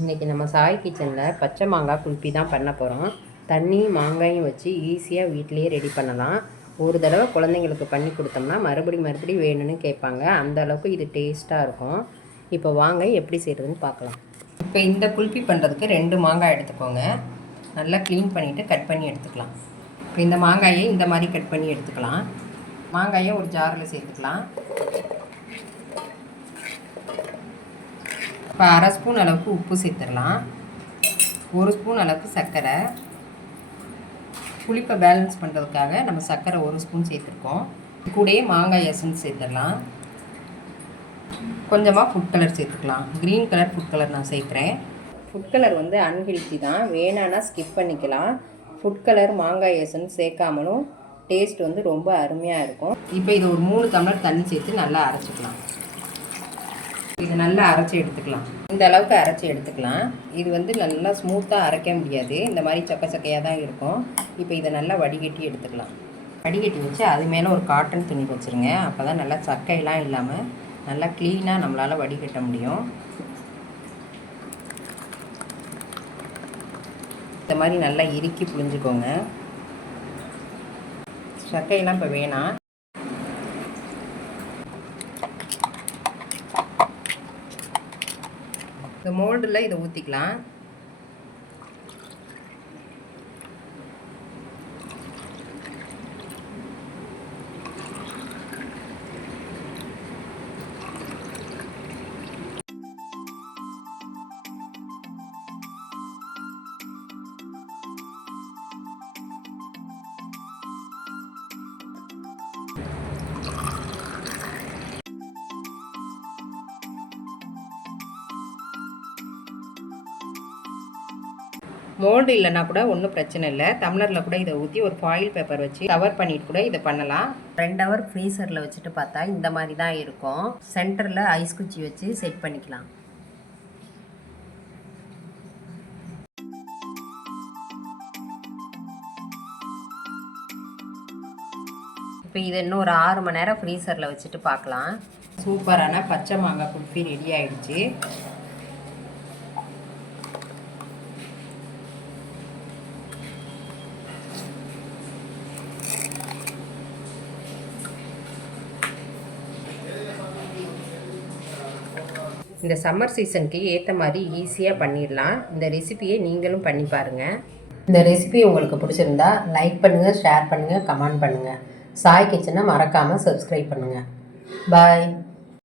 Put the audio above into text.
இன்றைக்கி நம்ம சாய் கிச்சனில் பச்சை மாங்காய் குல்ஃபி தான் பண்ண போகிறோம். தண்ணி மாங்காயும் வச்சு ஈஸியாக வீட்டிலையே ரெடி பண்ணலாம். ஒரு தடவை குழந்தைங்களுக்கு பண்ணி கொடுத்தோம்னா மறுபடி வேணும்னு கேட்பாங்க. அந்த அளவுக்கு இது டேஸ்ட்டாக இருக்கும். இப்போ வாங்க எப்படி செய்கிறதுன்னு பார்க்கலாம். இப்போ இந்த குல்ஃபி பண்ணுறதுக்கு 2 மாங்காய் எடுத்துக்கோங்க. நல்லா க்ளீன் பண்ணிவிட்டு கட் பண்ணி எடுத்துக்கலாம். இப்போ இந்த மாங்காயை இந்த மாதிரி கட் பண்ணி எடுத்துக்கலாம். மாங்காயை ஒரு ஜாரில் சேர்த்துக்கலாம். இப்போ 1/2 ஸ்பூன் அளவுக்கு உப்பு சேர்த்துடலாம். 1 ஸ்பூன் அளவுக்கு சர்க்கரை. புளிப்பை பேலன்ஸ் பண்ணுறதுக்காக நம்ம சர்க்கரை 1 ஸ்பூன் சேர்த்துருக்கோம். கூடயே மாங்காய் எசன்ஸ் சேர்த்துடலாம். கொஞ்சமாக ஃபுட் கலர் சேர்த்துக்கலாம். க்ரீன் கலர் ஃபுட் கலர் நான் சேர்க்குறேன். ஃபுட் கலர் வந்து அன்ஹெல்த்தி தான், வேணான்னா ஸ்கிப் பண்ணிக்கலாம். ஃபுட் கலர் மாங்காய் எசன்ஸ் சேர்க்காமலும் டேஸ்ட் வந்து ரொம்ப அருமையாக இருக்கும். இப்போ இது ஒரு 3 டம்ளர் தண்ணி சேர்த்து நல்லா அரைச்சிக்கலாம். இதை நல்லா அரைச்சி எடுத்துக்கலாம். இந்த அளவுக்கு அரைச்சி எடுத்துக்கலாம். இது வந்து நல்லா ஸ்மூத்தாக அரைக்க முடியாது, இந்த மாதிரி சக்கையாக தான் இருக்கும். இப்போ இதை நல்லா வடிகட்டி எடுத்துக்கலாம். வடிகட்டி வச்சு அது மேலே ஒரு காட்டன் துணி வச்சுருங்க. அப்போ தான் நல்லா சக்கையெல்லாம் இல்லாமல் நல்லா க்ளீனாக நம்மளால் வடிகட்ட முடியும். இந்த மாதிரி நல்லா இறுக்கி புழிஞ்சுக்கோங்க. சக்கையெல்லாம் இப்போ வேணாம். இந்த மோல்டில் இதை ஊற்றிக்கலாம். மோல்டு இல்லைன்னா கூட ஒன்றும் பிரச்சனை இல்லை. டம்ளரில் கூட இதை ஊற்றி ஒரு ஃபாயில் பேப்பர் வச்சு கவர் பண்ணிட்டு கூட இதை பண்ணலாம். 2 ஹவர் ஃப்ரீசரில் வச்சுட்டு பார்த்தா இந்த மாதிரி தான் இருக்கும். சென்டரில் ஐஸ் குச்சி வச்சு செட் பண்ணிக்கலாம். இப்போ இதை இன்னும் ஒரு 6 மணி நேரம் ஃப்ரீசரில் வச்சுட்டு பார்க்கலாம். சூப்பரான பச்சை மாங்காய் குல்ஃபி ரெடி ஆகிடுச்சு. இந்த சம்மர் சீசனுக்கு ஏற்ற மாதிரி ஈஸியாக பண்ணிடலாம். இந்த ரெசிபியை நீங்களும் பண்ணி பாருங்கள். இந்த ரெசிபி உங்களுக்கு பிடிச்சிருந்தா லைக் பண்ணுங்கள், ஷேர் பண்ணுங்கள், கமெண்ட் பண்ணுங்கள். சாய் கிச்சனை மறக்காமல் சப்ஸ்கிரைப் பண்ணுங்கள். பாய்.